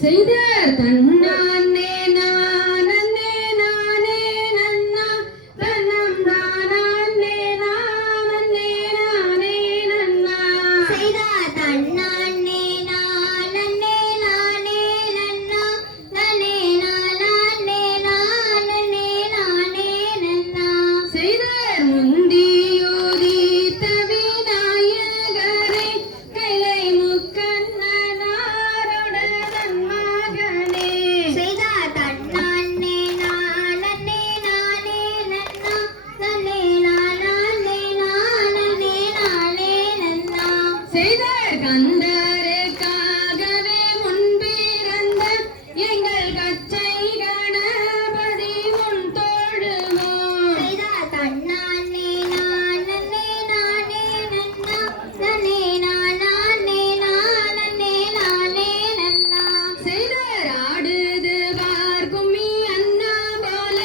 செய்தார் தன்னானே நானே நானே நன்னா தன்னம் நானே நானே நானே நன்னா செய்தார் தன்னானே நானே நானே நன்னா நானே நானே நானே நானே நன்னா செய்தார் முந்தியோதித்த விநாயகரை கைலை முக்கண்ணனாரோட தன் மகனே செய்தார் தன்னானே நானே நானே நன்னா நானே நானே நானே நானே நன்னா செய்தார் கந்தருக்காகவே முன்பிறந்த எங்கள் கச்சை கணபதி முன் தோழுவோம் செய்தார் தன்னானே நானே நானே நன்னா நானே நானே நானே நானே நன்னா செய்தார் ஆடுது பார் கும்மி அண்ணா போல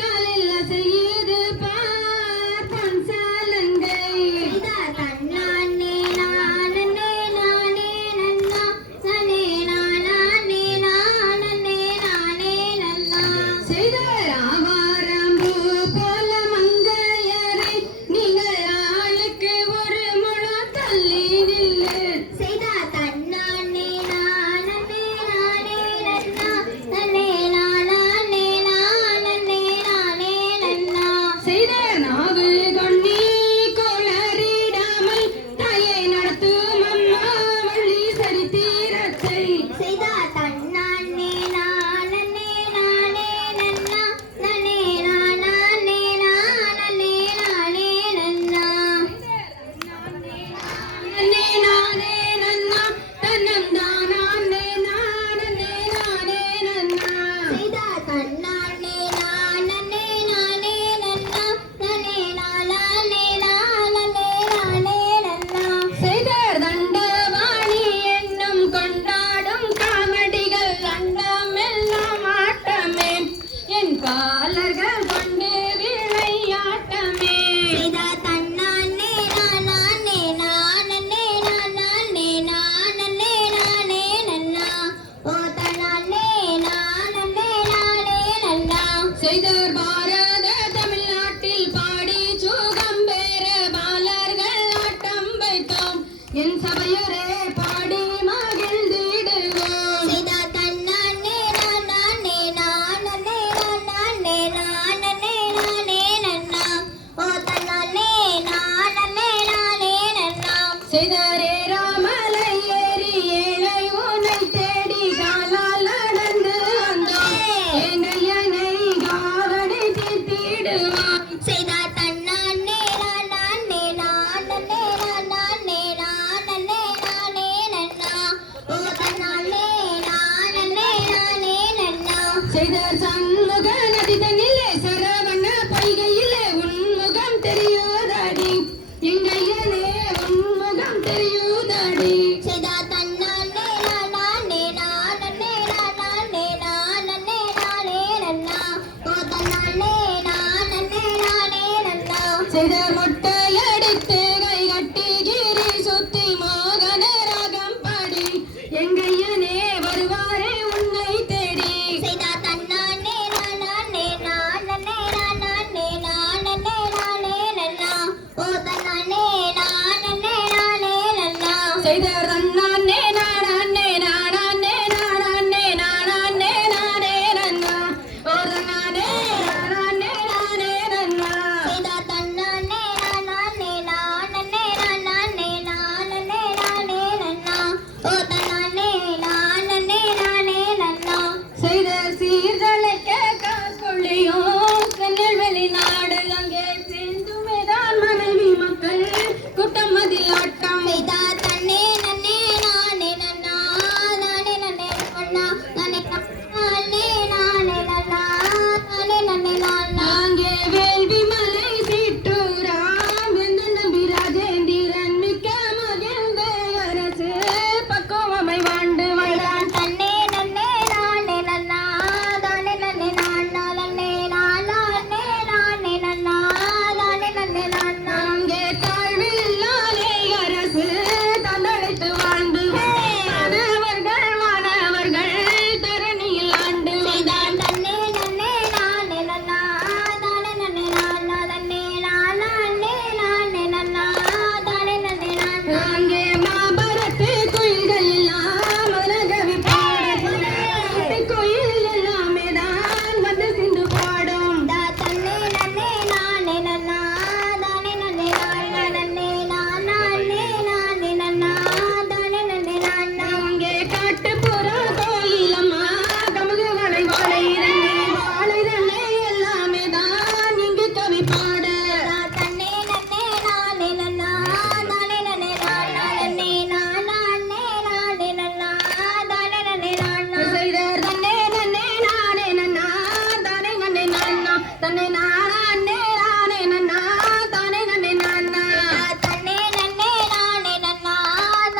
காலில் செய்து பார் பொன் சாலங்கை செய்தார் தன்னானே நானே நானே நன்னா நானே நானே நானே நானே நன்னா செய்தார் ஆவாரம்பூ போல மங்கையரை நீங்கள் ஆளுக்கு ஒரு முழு தள்ளி நில்லு செய்தார் தன்னானே நானே நானே நன்னா நானே நானே நானே நானே நன்னா செய்தார் நாவு கொன்னி கோளறிடாமல் தாயை நடத்தும் அம்மா வள்ளி சரித்திரத்தை செய்தார் தன்னானே நானே நானே நன்னா நானே நானே நானே நானே நன்னா நானே நானே நன்னா தன்னம் தானே நானே நானே நன்னா செய்தார் தன்னானே நானே நானே நன்னா நானே நானே நானே நானே நன்னா செய்தார் தண்டவாணி என்னும் கொண்டாடும் காமெடிகள் அண்டமெல்லாம் ஆட்டமே என் பாலர்கள் கொண்டு விளையாட்டமே செய்தார் தன்னானே நானே நானே நானே நானே நானே நன்னா ஓ தன்னானே நானே நானே நன்னா செய்தார் பாரத தமிழ்நாட்டில் பாடி சுகம் பெற பாலர்கள் ஆட்டம் வைத்தோம் என் சபையரே பாடி மகிழ்ந்திடுவோம் செய்தார் தன்னானே நானே நானே நானே நானே நானே நன்னா ஓ தன்னானே நானே நானே நன்னா செய்தார் ஏறாமலை ஏறி ஏழை உன்னை தேடி காலால் நடந்து வந்தோம் எங்கையனை காவடி தீர்த்திடுவான் செய்தார் தன்னானே நானே நானே நானே நானே நானே நன்னா ஓ தன்னானே நானே நானே நன்னா செய்தார் சண்முக நதி தண்ணிலே சரவண பொய்கையிலே உன்முகம் தெரியுதாடி எங்கையனே உன்முகம் தெரியுதாடி செய்தார் தன்னானே நானே நானே நானே நானே நானே நன்னா ஓ தன்னானே நானே நானே நன்னா செய்தார் மொட்டையடித்து கை கட்டி கிரி சுத்தி மோகன ராகம் பாடி எங்கையனே வருவாரே உன்னை தேடி செய்தார் தன்னானே நானே நானே நானே நானே நன்னா ஓ தன்னானே நானே நானே நன்னா செய்தார் தன்